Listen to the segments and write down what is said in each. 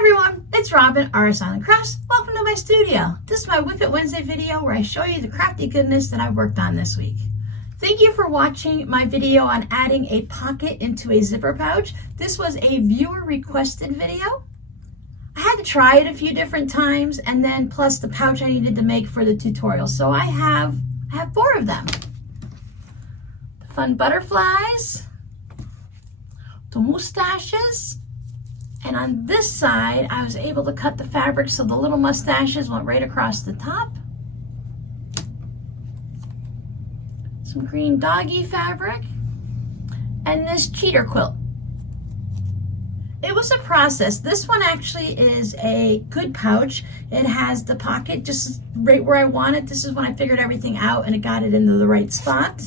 everyone, it's Robin, Artist Island Crafts. Welcome to my studio. This is my WiP It Wednesday video where I show you the crafty goodness that I worked on this week. Thank you for watching my video on adding a pocket into a zipper pouch. This was a viewer requested video. I had to try it a few different times, and then plus the pouch I needed to make for the tutorial. So I have 4 of them. The fun butterflies, the mustaches, and on this side, I was able to cut the fabric so the little mustaches went right across the top. Some green doggy fabric, and this cheater quilt. It was a process. This one actually is a good pouch. It has the pocket just right where I want it. This is when I figured everything out and it got it into the right spot.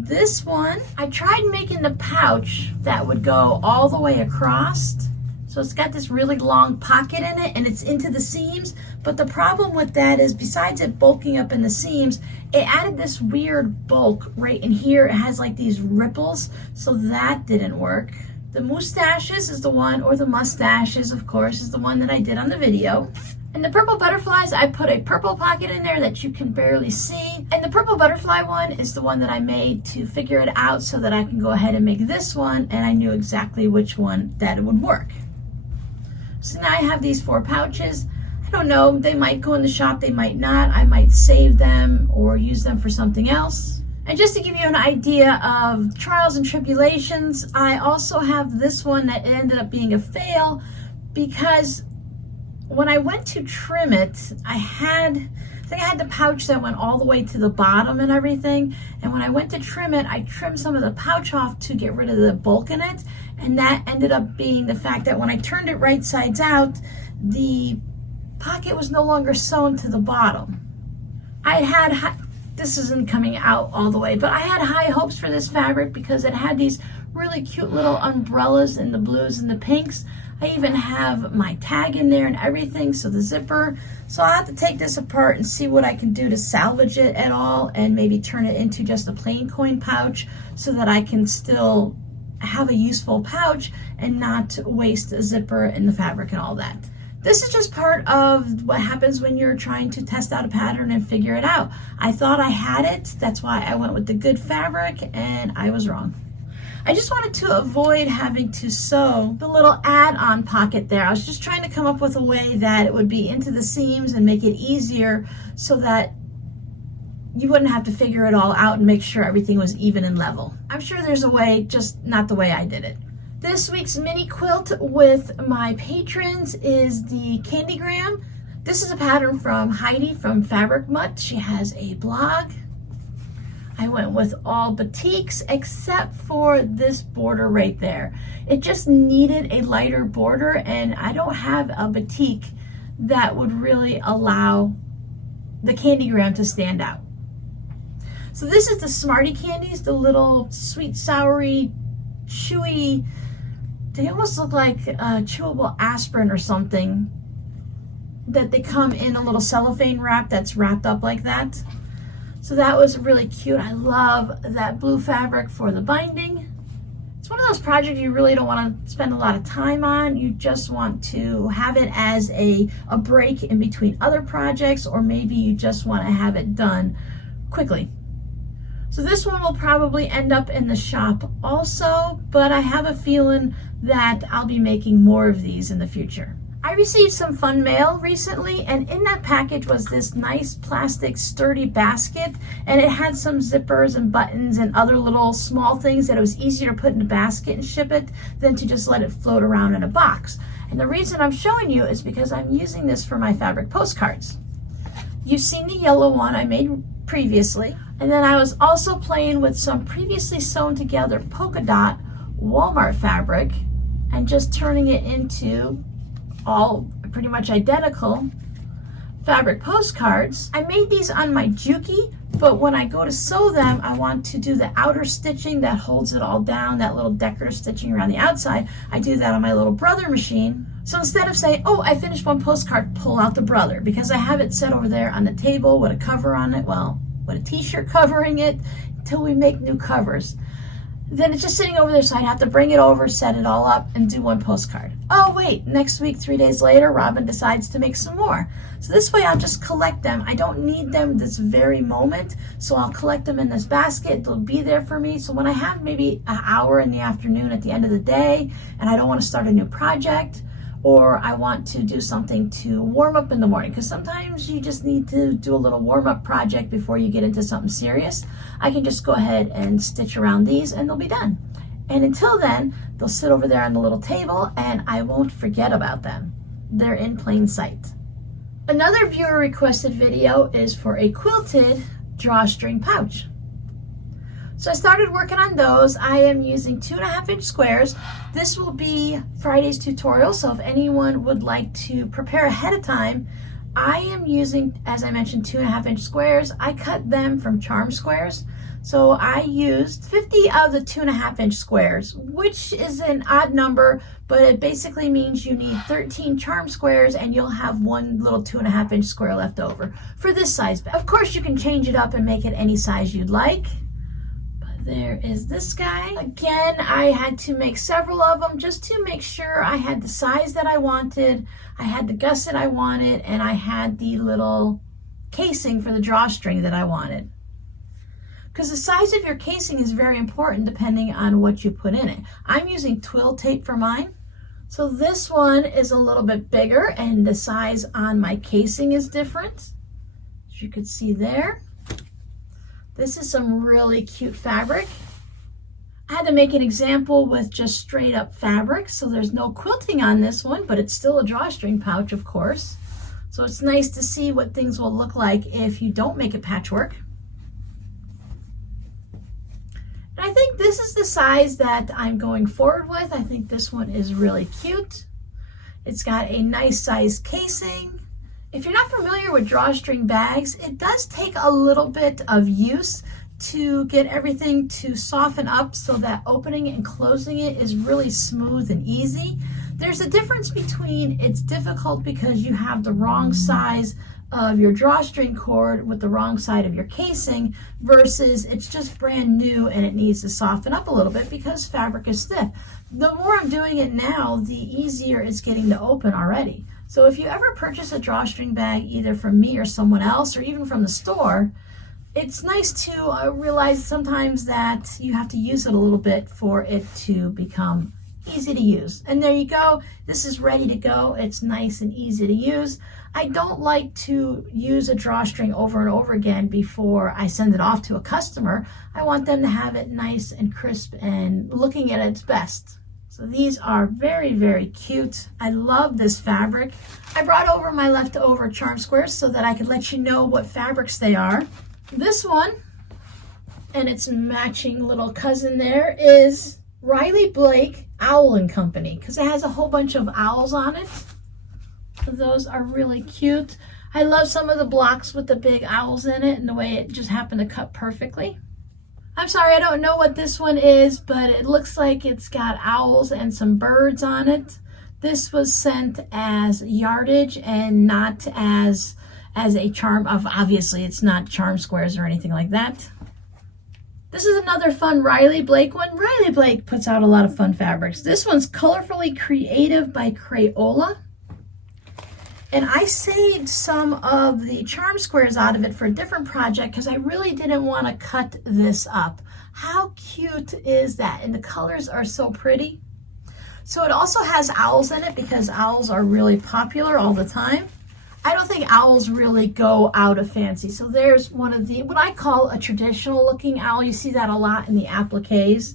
This one, I tried making the pouch that would go all the way across. So it's got this really long pocket in it and it's into the seams. But the problem with that is besides it bulking up in the seams, it added this weird bulk right in here. It has like these ripples, so that didn't work. The mustaches is the one, or the mustaches, of course, is the one that I did on the video. And the purple butterflies, I put a purple pocket in there that you can barely see. And the purple butterfly one is the one that I made to figure it out so that I can go ahead and make this one, and I knew exactly which one that it would work. So now I have these 4 pouches. I don't know, they might go in the shop, they might not. I might save them or use them for something else. And just to give you an idea of trials and tribulations, I also have this one that ended up being a fail because when I went to trim it, I think I had the pouch that went all the way to the bottom and everything. And when I went to trim it, I trimmed some of the pouch off to get rid of the bulk in it. And that ended up being the fact that when I turned it right sides out, the pocket was no longer sewn to the bottom. This isn't coming out all the way, but I had high hopes for this fabric because it had these really cute little umbrellas in the blues and the pinks. I even have my tag in there and everything, so the zipper. So I'll have to take this apart and see what I can do to salvage it at all and maybe turn it into just a plain coin pouch so that I can still have a useful pouch and not waste a zipper and the fabric and all that. This is just part of what happens when you're trying to test out a pattern and figure it out. I thought I had it, that's why I went with the good fabric, and I was wrong. I just wanted to avoid having to sew the little add-on pocket there. I was just trying to come up with a way that it would be into the seams and make it easier so that you wouldn't have to figure it all out and make sure everything was even and level. I'm sure there's a way, just not the way I did it. This week's mini quilt with my patrons is the Candygram. This is a pattern from Heidi from Fabric Mutt. She has a blog. I went with all batiks except for this border right there. It just needed a lighter border, and I don't have a batik that would really allow the Candygram to stand out. So this is the Smarty Candies, the little sweet, soury, chewy, they almost look like chewable aspirin or something, that they come in a little cellophane wrap that's wrapped up like that. So that was really cute. I love that blue fabric for the binding. It's one of those projects you really don't want to spend a lot of time on. You just want to have it as a break in between other projects, or maybe you just want to have it done quickly. So this one will probably end up in the shop also, but I have a feeling that I'll be making more of these in the future. I received some fun mail recently, and in that package was this nice plastic sturdy basket, and it had some zippers and buttons and other little small things that it was easier to put in a basket and ship it than to just let it float around in a box. And the reason I'm showing you is because I'm using this for my fabric postcards. You've seen the yellow one I made previously, and then I was also playing with some previously sewn together polka dot Walmart fabric and just turning it into all pretty much identical fabric postcards. I made these on my Juki, but when I go to sew them, I want to do the outer stitching that holds it all down, that little decorative stitching around the outside. I do that on my little Brother machine. So instead of saying, oh, I finished one postcard, pull out the Brother, because I have it set over there on the table with a cover on it, well, with a t-shirt covering it, until we make new covers. Then it's just sitting over there, so I'd have to bring it over, set it all up, and do one postcard. Oh wait, next week, 3 days later, Robin decides to make some more. So this way I'll just collect them. I don't need them this very moment, so I'll collect them in this basket. They'll be there for me. So when I have maybe an hour in the afternoon at the end of the day, and I don't want to start a new project, or I want to do something to warm up in the morning, because sometimes you just need to do a little warm-up project before you get into something serious, I can just go ahead and stitch around these and they'll be done. And until then, they'll sit over there on the little table and I won't forget about them. They're in plain sight. Another viewer requested video is for a quilted drawstring pouch. So I started working on those. I am using 2.5-inch squares. This will be Friday's tutorial, so if anyone would like to prepare ahead of time, I am using, as I mentioned, 2.5-inch squares. I cut them from charm squares. So I used 50 of the 2.5-inch squares, which is an odd number, but it basically means you need 13 charm squares and you'll have one little 2.5-inch square left over for this size bag. Of course, you can change it up and make it any size you'd like. There is this guy. Again, I had to make several of them just to make sure I had the size that I wanted, I had the gusset I wanted, and I had the little casing for the drawstring that I wanted. Because the size of your casing is very important depending on what you put in it. I'm using twill tape for mine. So this one is a little bit bigger and the size on my casing is different, as you can see there. This is some really cute fabric. I had to make an example with just straight up fabric, so there's no quilting on this one, but it's still a drawstring pouch, of course. So it's nice to see what things will look like if you don't make a patchwork. And I think this is the size that I'm going forward with. I think this one is really cute. It's got a nice size casing. If you're not familiar with drawstring bags, it does take a little bit of use to get everything to soften up so that opening and closing it is really smooth and easy. There's a difference between it's difficult because you have the wrong size of your drawstring cord with the wrong side of your casing versus it's just brand new and it needs to soften up a little bit because fabric is stiff. The more I'm doing it now, the easier it's getting to open already. So if you ever purchase a drawstring bag, either from me or someone else, or even from the store, it's nice to realize sometimes that you have to use it a little bit for it to become easy to use. And there you go. This is ready to go. It's nice and easy to use. I don't like to use a drawstring over and over again before I send it off to a customer. I want them to have it nice and crisp and looking at its best. So these are very, very cute. I love this fabric. I brought over my leftover charm squares so that I could let you know what fabrics they are. This one and its matching little cousin there is Riley Blake Owl and Company because it has a whole bunch of owls on it. So those are really cute. I love some of the blocks with the big owls in it and the way it just happened to cut perfectly. I'm sorry, I don't know what this one is, but it looks like it's got owls and some birds on it. This was sent as yardage and not as a charm of, obviously it's not charm squares or anything like that. This is another fun Riley Blake one. Riley Blake puts out a lot of fun fabrics. This one's Colorfully Creative by Crayola. And I saved some of the charm squares out of it for a different project because I really didn't want to cut this up. How cute is that? And the colors are so pretty. So it also has owls in it because owls are really popular all the time. I don't think owls really go out of fancy. So there's one of the, what I call a traditional looking owl. You see that a lot in the appliques.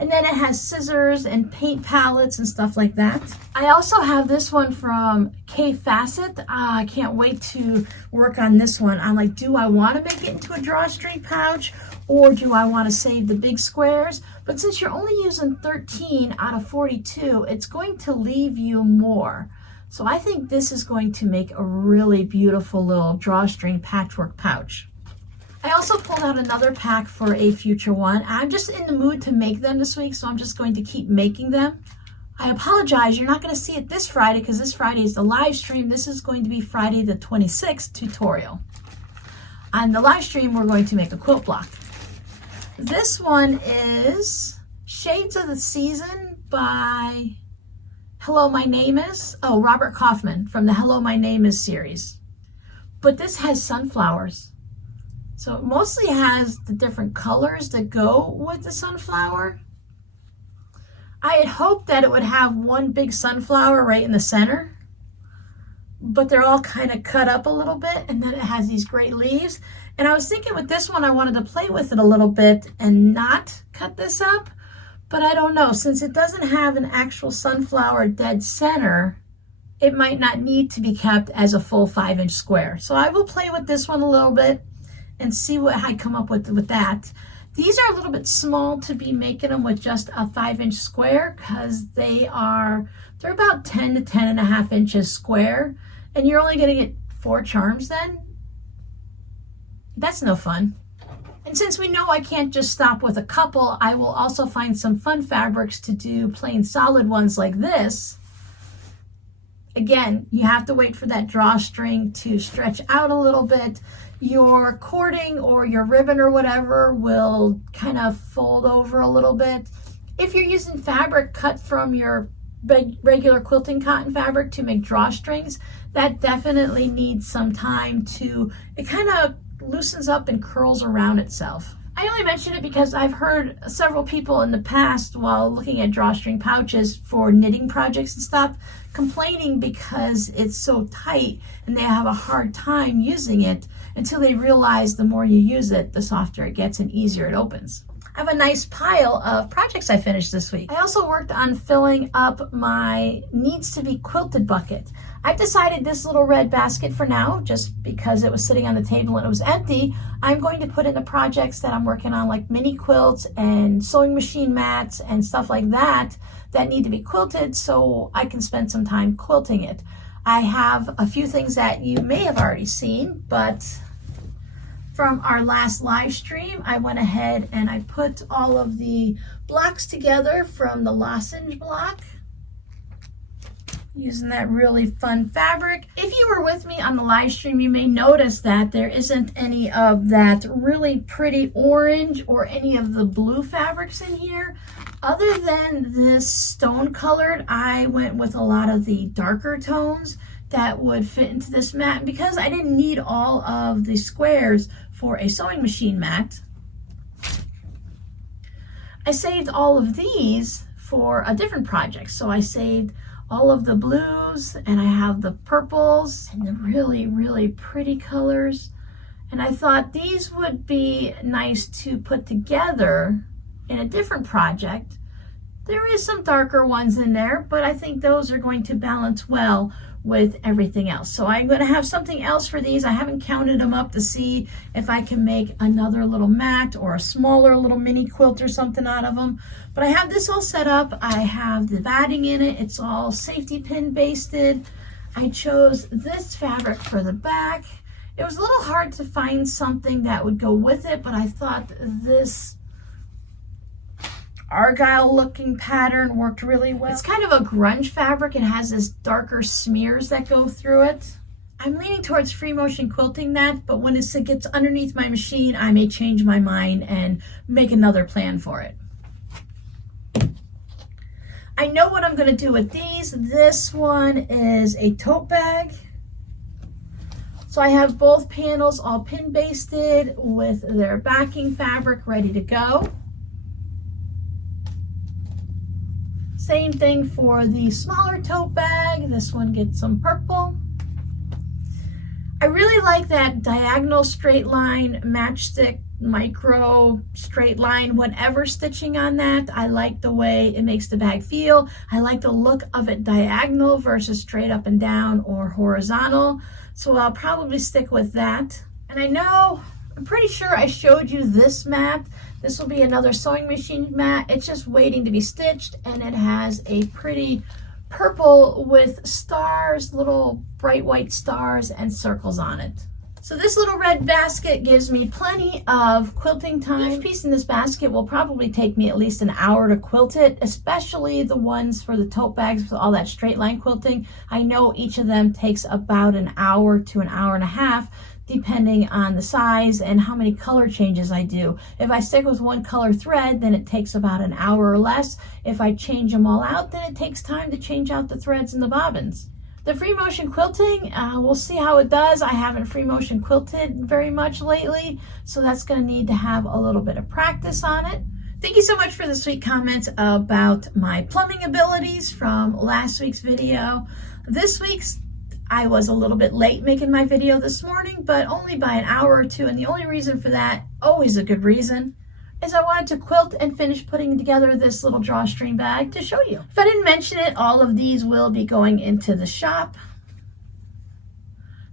And then it has scissors and paint palettes and stuff like that. I also have this one from K Facet. I can't wait to work on this one. I'm like, do I want to make it into a drawstring pouch or do I want to save the big squares? But since you're only using 13 out of 42, it's going to leave you more. So I think this is going to make a really beautiful little drawstring patchwork pouch. I also pulled out another pack for a future one. I'm just in the mood to make them this week, so I'm just going to keep making them. I apologize, you're not going to see it this Friday because this Friday is the live stream. This is going to be Friday the 26th tutorial. On the live stream, we're going to make a quilt block. This one is Shades of the Season by Hello, My Name Is. Oh, Robert Kaufman from the Hello, My Name Is series. But this has sunflowers. So it mostly has the different colors that go with the sunflower. I had hoped that it would have one big sunflower right in the center, but they're all kind of cut up a little bit, and then it has these great leaves. And I was thinking with this one, I wanted to play with it a little bit and not cut this up, but I don't know. Since it doesn't have an actual sunflower dead center, it might not need to be kept as a full 5-inch square. So I will play with this one a little bit and see what I come up with that. These are a little bit small to be making them with just a 5-inch square, because they're about 10 to 10.5 inches square, and you're only going to get 4 charms then. That's no fun. And since we know I can't just stop with a couple, I will also find some fun fabrics to do plain solid ones like this. Again, you have to wait for that drawstring to stretch out a little bit. Your cording or your ribbon or whatever will kind of fold over a little bit. If you're using fabric cut from your regular quilting cotton fabric to make drawstrings, that definitely needs some time to, it kind of loosens up and curls around itself. I only mention it because I've heard several people in the past, while looking at drawstring pouches for knitting projects and stuff, complaining because it's so tight and they have a hard time using it until they realize the more you use it, the softer it gets and easier it opens. I have a nice pile of projects I finished this week. I also worked on filling up my needs to be quilted bucket. I've decided this little red basket for now, just because it was sitting on the table and it was empty, I'm going to put in the projects that I'm working on, like mini quilts and sewing machine mats and stuff like that, that need to be quilted so I can spend some time quilting it. I have a few things that you may have already seen, but from our last live stream, I went ahead and I put all of the blocks together from the lozenge block, using that really fun fabric. If you were with me on the live stream, you may notice that there isn't any of that really pretty orange or any of the blue fabrics in here. Other than this stone colored, I went with a lot of the darker tones that would fit into this mat. And because I didn't need all of the squares for a sewing machine mat, I saved all of these for a different project. So I saved all of the blues, and I have the purples and the really, really pretty colors. And I thought these would be nice to put together in a different project. There is some darker ones in there, but I think those are going to balance well with everything else. So I'm going to have something else for these. I haven't counted them up to see if I can make another little mat or a smaller little mini quilt or something out of them. But I have this all set up. I have the batting in it. It's all safety pin basted. I chose this fabric for the back. It was a little hard to find something that would go with it, but I thought this argyle looking pattern worked really well. It's kind of a grunge fabric. It has this darker smears that go through it. I'm leaning towards free motion quilting that, but when it gets underneath my machine, I may change my mind and make another plan for it. I know what I'm going to do with these. This one is a tote bag. So I have both panels all pin basted with their backing fabric ready to go. Same thing for the smaller tote bag. This one gets some purple. I really like that diagonal straight line, matchstick, micro straight line, whatever stitching on that. I like the way it makes the bag feel. I like the look of it diagonal versus straight up and down or horizontal. So I'll probably stick with that. And I know, I'm pretty sure I showed you this mat. This will be another sewing machine mat. It's just waiting to be stitched, and it has a pretty purple with stars, little bright white stars and circles on it. So this little red basket gives me plenty of quilting time. Each piece in this basket will probably take me at least an hour to quilt it, especially the ones for the tote bags with all that straight line quilting. I know each of them takes about an hour to an hour and a half, depending on the size and how many color changes I do. If I stick with one color thread, then it takes about an hour or less. If I change them all out, then it takes time to change out the threads and the bobbins. The free motion quilting, we'll see how it does. I haven't free motion quilted very much lately, so that's going to need to have a little bit of practice on it. Thank you so much for the sweet comments about my plumbing abilities from last week's video. This week's, I was a little bit late making my video this morning, but only by an hour or two, and the only reason for that, always a good reason, is I wanted to quilt and finish putting together this little drawstring bag to show you. If I didn't mention it, all of these will be going into the shop.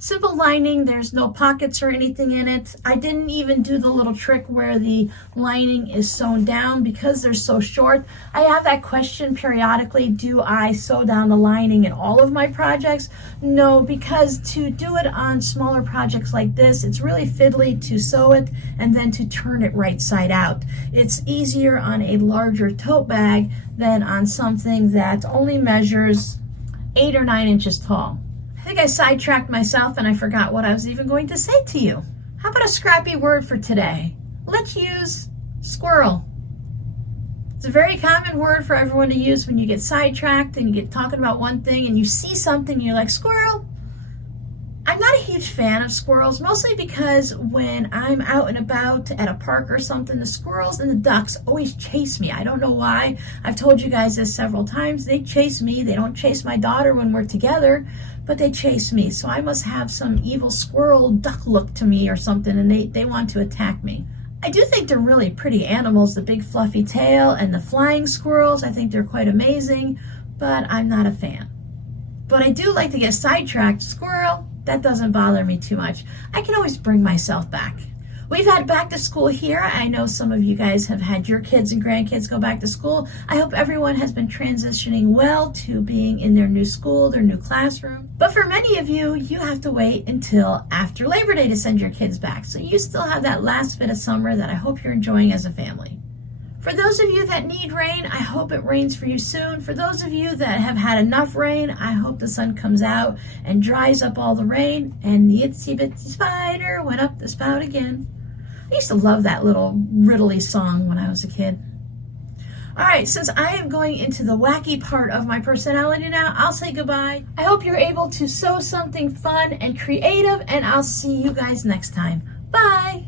Simple lining, there's no pockets or anything in it. I didn't even do the little trick where the lining is sewn down because they're so short. I have that question periodically, do I sew down the lining in all of my projects? No, because to do it on smaller projects like this, it's really fiddly to sew it and then to turn it right side out. It's easier on a larger tote bag than on something that only measures 8 or 9 inches tall. I think I sidetracked myself and I forgot what I was even going to say to you. How about a scrappy word for today? Let's use squirrel. It's a very common word for everyone to use when you get sidetracked and you get talking about one thing and you see something and you're like, squirrel. I'm not a huge fan of squirrels, mostly because when I'm out and about at a park or something, the squirrels and the ducks always chase me. I don't know why. I've told you guys this several times. They chase me. They don't chase my daughter when we're together, but they chase me. So I must have some evil squirrel duck look to me or something, and they want to attack me. I do think they're really pretty animals, the big fluffy tail and the flying squirrels. I think they're quite amazing, but I'm not a fan. But I do like to get sidetracked. Squirrel, that doesn't bother me too much. I can always bring myself back. We've had back to school here. I know some of you guys have had your kids and grandkids go back to school. I hope everyone has been transitioning well to being in their new school, their new classroom. But for many of you, you have to wait until after Labor Day to send your kids back. So you still have that last bit of summer that I hope you're enjoying as a family. For those of you that need rain, I hope it rains for you soon. For those of you that have had enough rain, I hope the sun comes out and dries up all the rain and the itsy bitsy spider went up the spout again. I used to love that little riddly song when I was a kid. All right, since I am going into the wacky part of my personality now, I'll say goodbye. I hope you're able to sew something fun and creative, and I'll see you guys next time. Bye.